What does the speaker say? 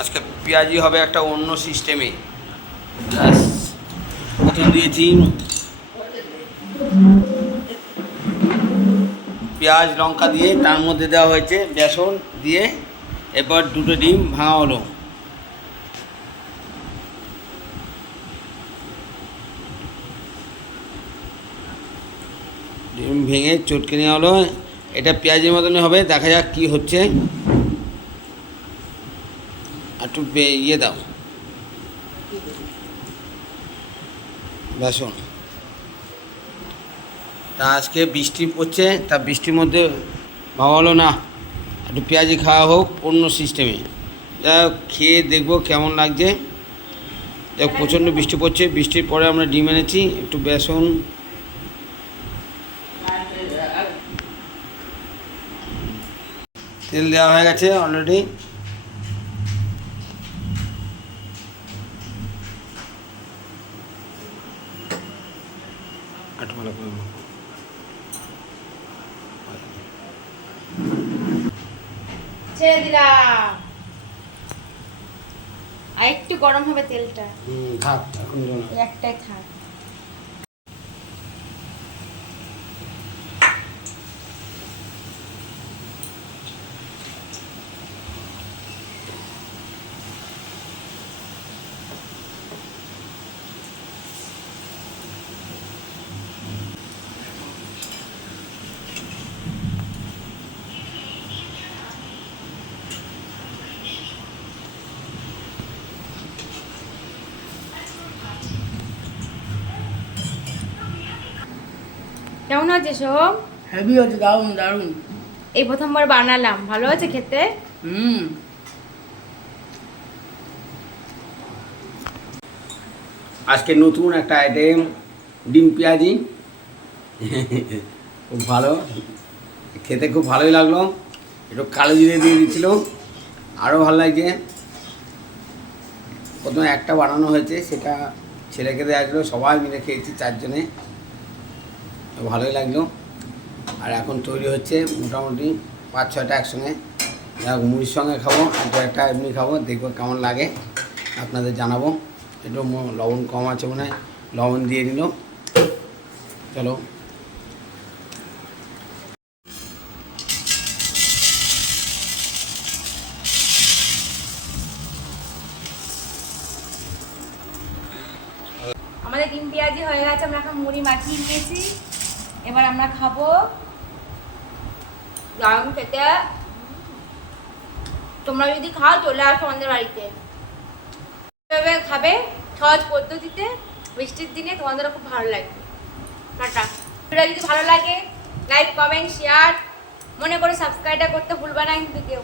আজকে পেঁয়াজি হবে একটা অন্য সিস্টেমে প্রথম দিয়েছি। পেঁয়াজ, লঙ্কা দিয়ে তার মধ্যে দেওয়া হয়েছে বেসন দিয়ে। এরপর দুটো ডিম ভাঙা হলো। ডিম ভেঙে চটকে নেওয়া হলো। এটা পেঁয়াজের মতনই হবে। দেখা যাক কি হচ্ছে। একটু ইয়ে দাও। বেসন। তা আজকে বৃষ্টি পড়ছে, তা বৃষ্টির মধ্যে ভাবা হলো না। একটু পেঁয়াজি খাওয়া হোক, অন্য সিস্টেমে যা খেয়ে দেখব কেমন লাগছে। দেখ প্রচণ্ড বৃষ্টি পড়ছে, বৃষ্টির পরে আমরা ডিম এনেছি, একটু বেসন। তেল দেওয়া হয়ে গেছে অলরেডি ছেড়ে দিলাম। আর একটু গরম হবে তেলটা। হুম থাক এখন একটাই থাক। কেমন আছে সোম? হেভি হচ্ছে দারুণ দারুণ। এই প্রথমবার বানালাম ভালো আছে খেতে? হুম। আজকে নতুন একটা আইটেম ডিম পেঁয়াজি। খুব ভালো। খেতে খুব ভালোই লাগল। একটু কালো জিরে দিয়ে দিচ্ছিল। আরও ভালো লাগছে। প্রথমে একটা বানানো হয়েছে সেটা ছেলেকে দেওয়া ছিল সবাই মিলে খেয়েছি চারজনে। তো ভালোই লাগল। আর এখন তৈরি হচ্ছে মোটামুটি পাঁচ, ছয়টা একসঙ্গে। মুড়ির সঙ্গে খাব, আর দু একটা এমনি খাব, দেখব কেমন লাগে। আপনাদের জানাব। একটু লবণ কম আছে মনে হয়, লবণ দিয়ে দিল। চলো। আমাদের ডিম পেঁয়াজি হয়ে গেছে, আমরা এখন মুড়ি মাখিয়ে নিয়েছি। এবার আমরা খাব দারুণ খেতে। তোমরা যদি খাও, চলে আসো আমাদের বাড়িতে। এভাবে খাবে সহজ পদ্ধতিতে। বৃষ্টির দিনে তোমাদেরও খুব ভালো লাগবে টাটা। যদি ভালো লাগে লাইক কমেন্ট শেয়ার মনে করে সাবস্ক্রাইবটা করতে ভুলবা না কিন্তু কেউ।